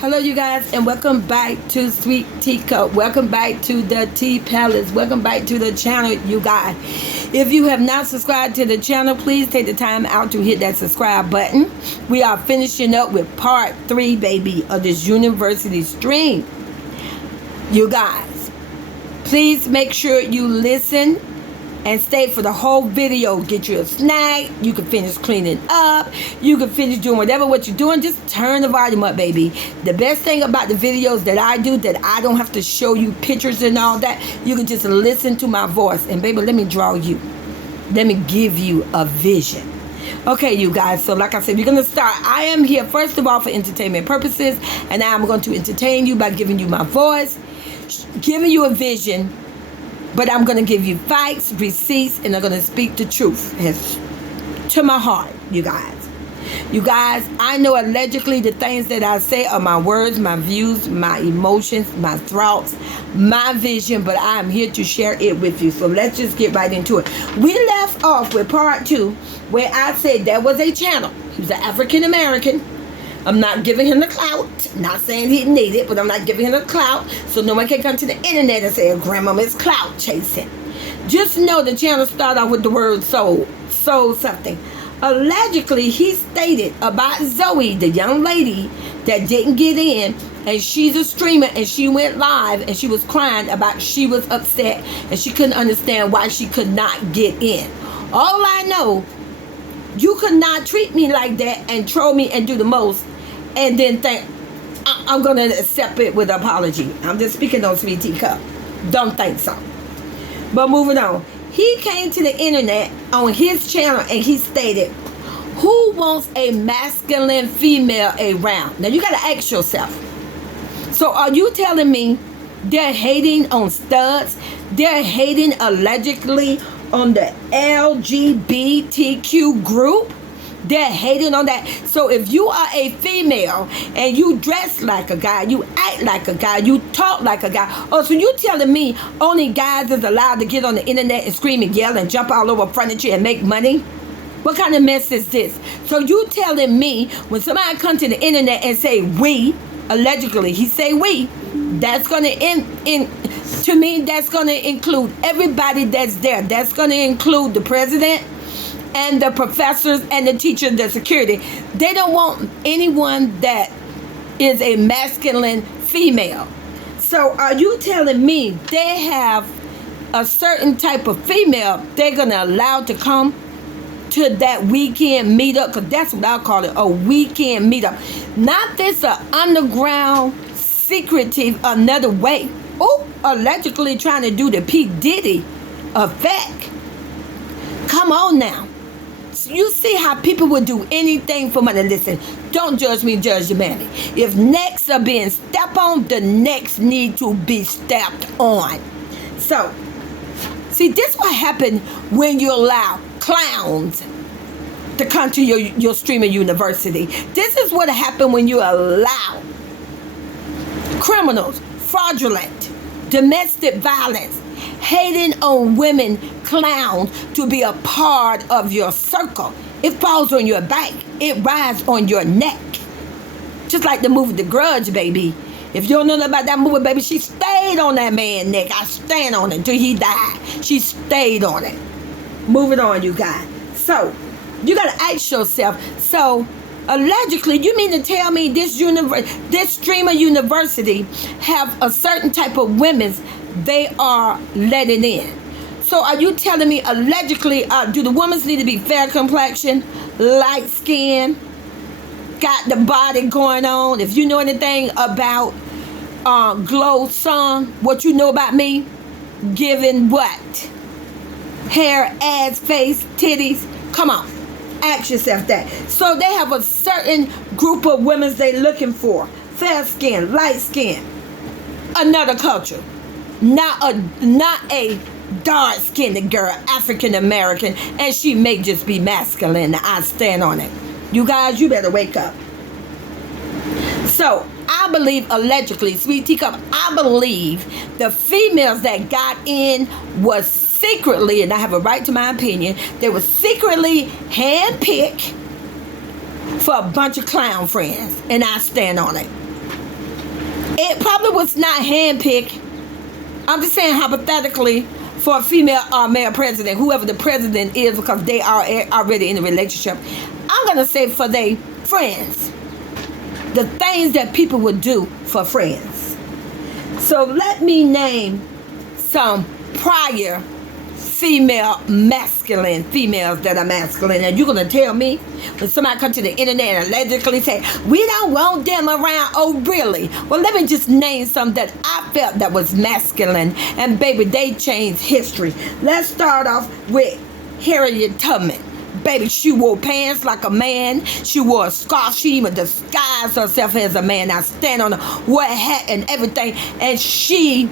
Hello, you guys, and welcome back to Sweet Teacup. Welcome back to the Tea Palace. Welcome back to the channel, you guys. If you have not subscribed to the channel, please take the time out to hit that subscribe button. We are finishing up with part 3, baby, of this university stream. You guys, please make sure you listen and stay for the whole video. Get you a snack. You can finish cleaning up. You can finish doing what you're doing. Just turn the volume up, baby. The best thing about the videos that I do, that I don't have to show you pictures and all that. You can just listen to my voice. And baby, let me draw you. Let me give you a vision. Okay, you guys, so like I said, we're going to start. I am here, first of all, for entertainment purposes. And I'm going to entertain you by giving you my voice, giving you a vision. But I'm going to give you facts, receipts, and I'm going to speak the truth to my heart, you guys. You guys, I know allegedly the things that I say are my words, my views, my emotions, my thoughts, my vision, but I am here to share it with you. So let's just get right into it. We left off with part 2 where I said there was a channel. He was an African American. I'm not giving him the clout. Not saying he need it, but I'm not giving him the clout. So no one can come to the internet and say, Grandmama is clout chasing. Just know the channel started off with the word soul. Soul something. Allegedly, he stated about Zoe, the young lady that didn't get in. And she's a streamer, and she went live, and she was crying about she was upset. And she couldn't understand why she could not get in. All I know, you could not treat me like that and troll me and do the most and then think I'm going to accept it with apology. I'm just speaking on Sweet Teacup. Don't think so. But moving on. He came to the internet on his channel and he stated, who wants a masculine female around? Now you got to ask yourself. So are you telling me they're hating on studs? They're hating allegedly on the LGBTQ group? They're hating on that. So if you are a female and you dress like a guy, you act like a guy, you talk like a guy. Oh, so you telling me only guys is allowed to get on the internet and scream and yell and jump all over furniture and make money? What kind of mess is this? So you telling me when somebody come to the internet and say we, allegedly, he say we, that's going to to me, that's going to include everybody that's there. That's going to include the president and the professors and the teachers, the security. They don't want anyone that is a masculine female. So are you telling me they have a certain type of female they're going to allow to come to that weekend meetup? Because that's what I call it, a weekend meetup. Not this underground, secretive, another way. Oh, allegedly trying to do the P. Diddy effect. Come on now. You see how people would do anything for money. Listen, don't judge me, judge the man. If necks are being stepped on, the necks need to be stepped on. So, see, this what happened when you allow clowns to come to your streaming university. This is what happened when you allow criminals, fraudulent, domestic violence, hating on women, clowns to be a part of your circle. It falls on your back. It rides on your neck. Just like the movie The Grudge, baby. If you don't know about that movie, baby, she stayed on that man's neck. I stand on it until he died. She stayed on it. Moving on, you guys. So, you got to ask yourself, so allegedly, you mean to tell me this streamer university have a certain type of women's they are letting in? So are you telling me allegedly, do the women need to be fair complexion, light skin, got the body going on? If you know anything about Glow Song, what you know about me, giving what? Hair, ass, face, titties. Come on. Ask yourself that. So they have a certain group of women they're looking for. Fair skin, light skin. Another culture. Not a dark-skinned girl, African American, and she may just be masculine. I stand on it. You guys, you better wake up. So I believe allegedly, Sweet Teacup, I believe the females that got in was secretly, and I have a right to my opinion, they were secretly handpicked for a bunch of clown friends, and I stand on it. It probably was not handpicked. I'm just saying hypothetically for a female or male president, whoever the president is, because they are already in a relationship. I'm going to say for their friends. The things that people would do for friends. So let me name some prior masculine females that are masculine. And you're going to tell me when somebody comes to the internet and allegedly say, we don't want them around. Oh, really? Well, let me just name some that I felt that was masculine. And baby, they changed history. Let's start off with Harriet Tubman. Baby, she wore pants like a man. She wore a scarf. She even disguised herself as a man. Now stand on her, wore a hat and everything. And she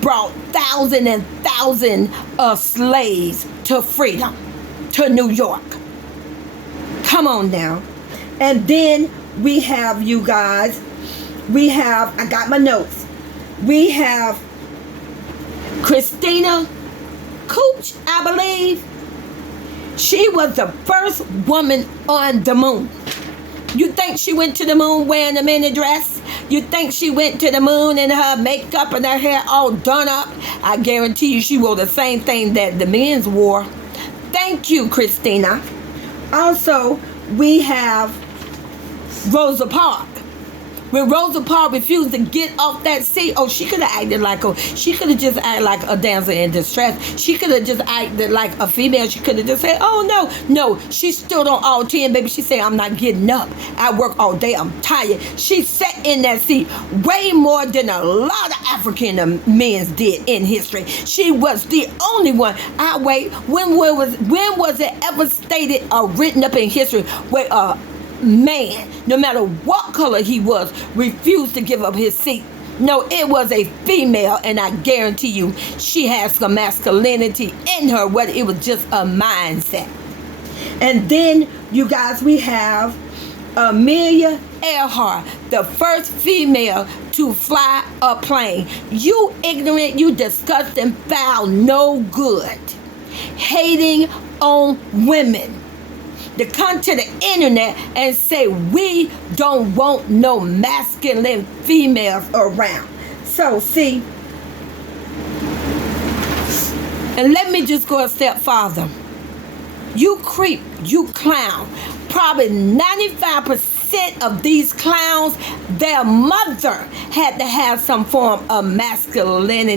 brought thousands and thousands of slaves to freedom, to New York. Come on now. And then we have, you guys, I got my notes. We have Christina Cooch, I believe. She was the first woman on the moon. You think she went to the moon wearing a mini dress? You think she went to the moon in her makeup and her hair all done up? I guarantee you she wore the same thing that the men's wore. Thank you, Christina. Also, we have Rosa Parks. When Rosa Parks refused to get off that seat, she could have acted like she could have just acted like a damsel in distress. She could have just acted like a female. She could have just said, oh, no. She stood on all 10, baby. She said, I'm not getting up. I work all day. I'm tired. She sat in that seat way more than a lot of African men did in history. She was the only one. When was it ever stated or written up in history where man, no matter what color he was, refused to give up his seat? No, it was a female, and I guarantee you she has some masculinity in her, whether it was just a mindset. And then, you guys, we have Amelia Earhart, the first female to fly a plane. You ignorant, you disgusting, foul, no good, hating on women, to come to the internet and say we don't want no masculine females around. So see, and let me just go a step farther. You creep, you clown. Probably 95% of these clowns, their mother had to have some form of masculine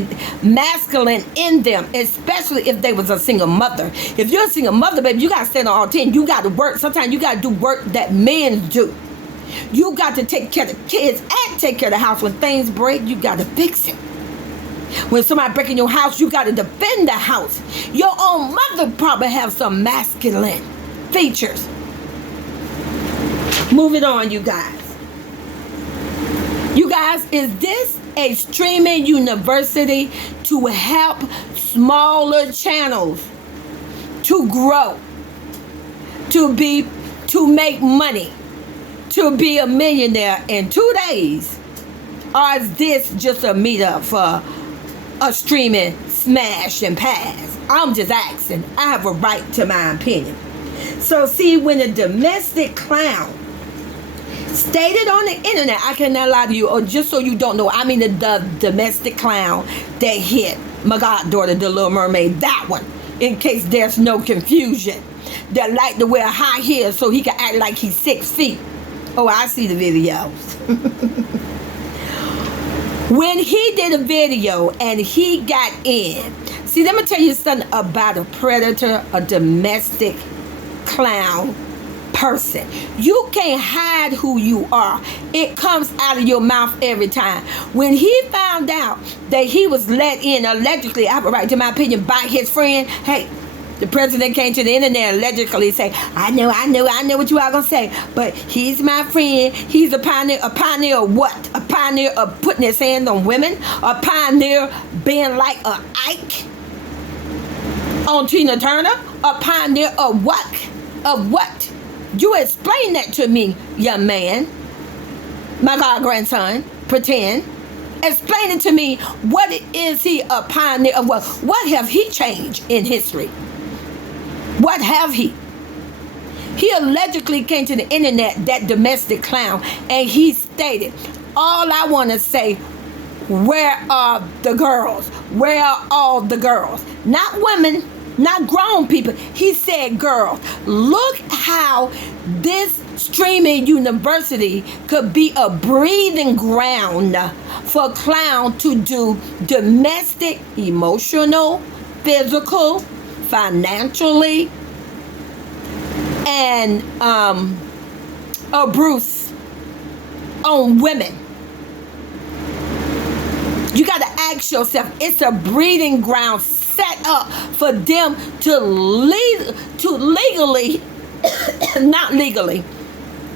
in them, especially if they was a single mother. If you're a single mother, baby, you got to stand on all 10. You got to work. Sometimes you got to do work that men do. You got to take care of the kids and take care of the house. When things break, you got to fix it. When somebody break in your house, you got to defend the house. Your own mother probably have some masculine features. Moving on, you guys. You guys, is this a streaming university to help smaller channels to grow, to make money, to be a millionaire in 2 days? Or is this just a meetup for a streaming smash and pass? I'm just asking. I have a right to my opinion. So see, when a domestic clown stated on the internet, I cannot lie to you, or just so you don't know, I mean the domestic clown that hit my goddaughter, the Little Mermaid, that one, in case there's no confusion, that like to wear high heels so he can act like he's 6 feet. Oh, I see the videos. When he did a video and he got in, see, let me tell you something about a predator, a domestic clown person. You can't hide who you are. It comes out of your mouth every time. When he found out that he was let in allegedly, I have a right to my opinion, by his friend, hey, the president came to the internet allegedly say, I know what you are going to say, but he's my friend. He's a pioneer of what? A pioneer of putting his hands on women? A pioneer being like a Ike on Tina Turner? A pioneer of what? Of what? You explain that to me, young man. My god grandson, pretend. Explain it to me. What is he a pioneer of? What have he changed in history? What have he? He allegedly came to the internet, that domestic clown, and he stated, all I want to say, where are the girls? Where are all the girls? Not women, not grown people. He said girls. Look how this streaming university could be a breathing ground for a clown to do domestic, emotional, physical, financially, and abuse on women. You got to ask yourself, it's a breeding ground set up for them to legally, not legally,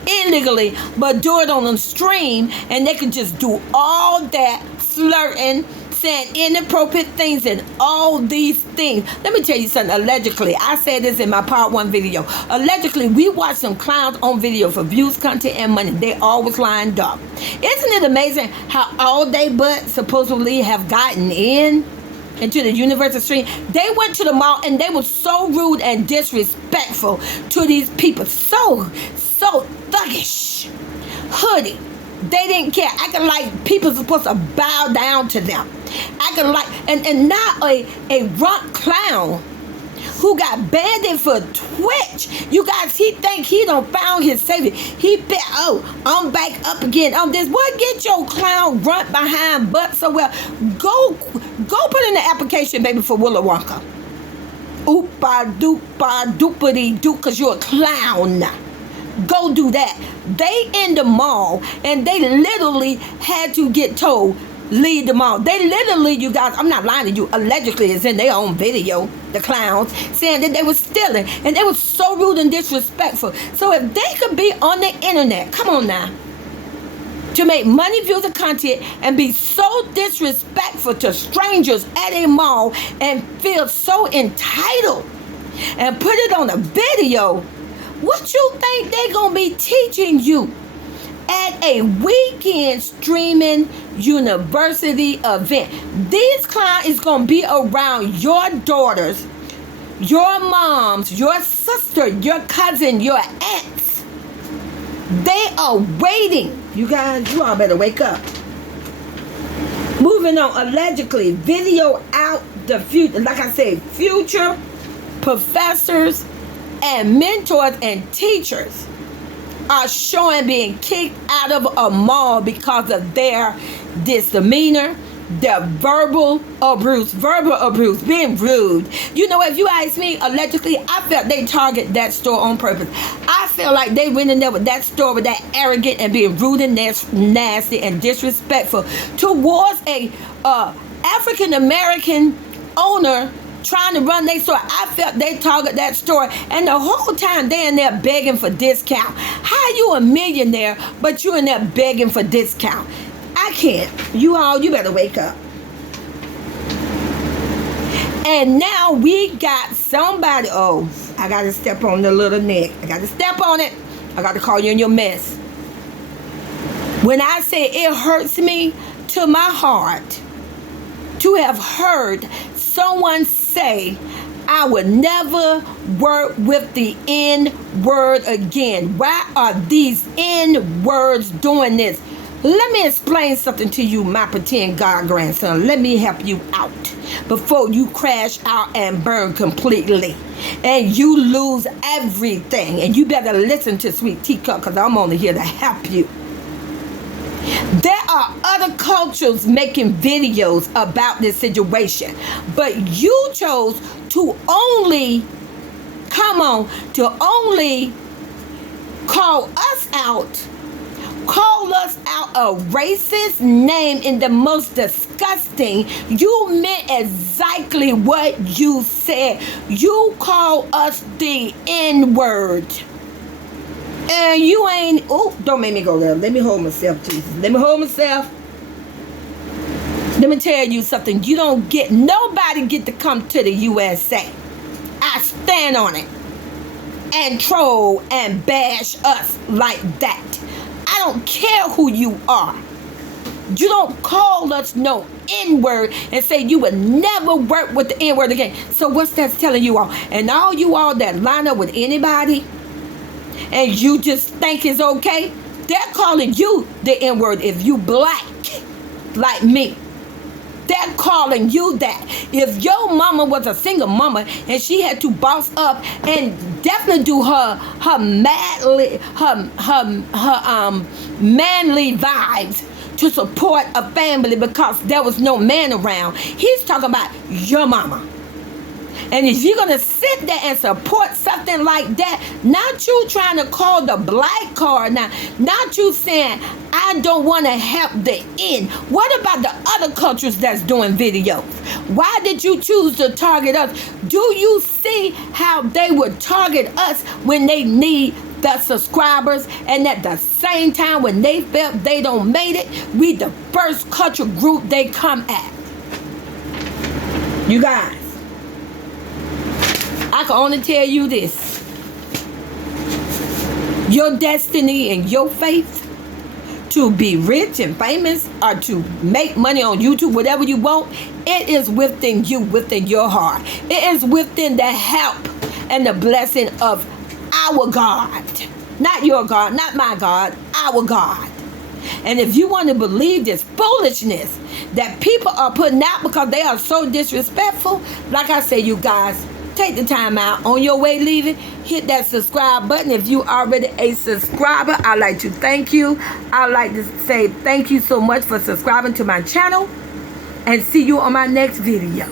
illegally, but do it on the stream, and they can just do all that flirting, saying inappropriate things and all these things. Let me tell you something. Allegedly, I said this in my part 1 video. Allegedly, we watched some clowns on video for views, content, and money. They always lined up. Isn't it amazing how all they but supposedly have gotten into the university stream? They went to the mall and they were so rude and disrespectful to these people. So thuggish, hoodie. They didn't care. Acting like people supposed to bow down to them. Acting like, and not a rump clown who got banned for Twitch. You guys, he think he done found his savior. He bet, I'm back up again on this. Boy, get your clown runt behind butt somewhere. Go put in the application, baby, for Willy Wonka. Oopa doopa doopity doo, cause you're a clown. Go do that. They in the mall and they literally had to get told, leave the mall. They literally, you guys, I'm not lying to you, allegedly it's in their own video, the clowns, saying that they were stealing and they were so rude and disrespectful. So if they could be on the internet, come on now, to make money, views, and content and be so disrespectful to strangers at a mall and feel so entitled and put it on a video, what you think they gonna be teaching you at a weekend streaming university event? This client is gonna be around your daughters, your moms, your sister, your cousin, your aunts. They are waiting. You guys, you all better wake up. Moving on, allegedly, video out the future. Like I said, future professors and mentors and teachers are showing being kicked out of a mall because of their misdemeanor, their verbal abuse, being rude. You know, if you ask me, allegedly, I felt they target that store on purpose. I feel like they went in there with that store with that arrogant and being rude and nasty and disrespectful towards a African American owner trying to run their store. I felt they target that store, and the whole time they in there begging for discount. How you a millionaire but you in there begging for discount? I can't. You better wake up. And now we got somebody. Oh, I gotta step on the little neck. I gotta step on it. I gotta call you in your mess. When I say it hurts me to my heart to have heard someone say, I would never work with the N-word again. Why are these N-words doing this? Let me explain something to you, my pretend God grandson. Let me help you out before you crash out and burn completely and you lose everything. And you better listen to Sweet Teacup, because I'm only here to help you. There are other cultures making videos about this situation, but you chose to only call us out a racist name in the most disgusting. You meant exactly what you said. You call us the N-word. And you ain't, don't make me go there. Let me hold myself, Jesus. Let me hold myself. Let me tell you something. Nobody get to come to the USA. I stand on it. And troll and bash us like that. I don't care who you are. You don't call us no N-word and say you would never work with the N-word again. So what's that telling you all? And all you all that line up with anybody and you just think it's okay, They're calling you the N-word if you black like me. They're calling you that. If your mama was a single mama and she had to boss up and definitely do her manly vibes to support a family because there was no man around, he's talking about your mama. And if you're going to sit there and support something like that, not you trying to call the black card now, not you saying, I don't want to help the end. What about the other cultures that's doing videos? Why did you choose to target us? Do you see how they would target us when they need the subscribers, and at the same time when they felt they don't made it, we the first culture group they come at? You guys, I can only tell you this. Your destiny and your faith to be rich and famous or to make money on YouTube, whatever you want, it is within you, within your heart. It is within the help and the blessing of our God. Not your God, not my God, our God. And if you want to believe this foolishness that people are putting out because they are so disrespectful, like I say, you guys, take the time out on your way leaving, hit that subscribe button. If you already a subscriber, I'd like to thank you. I'd like to say thank you so much for subscribing to my channel, and see you on my next video.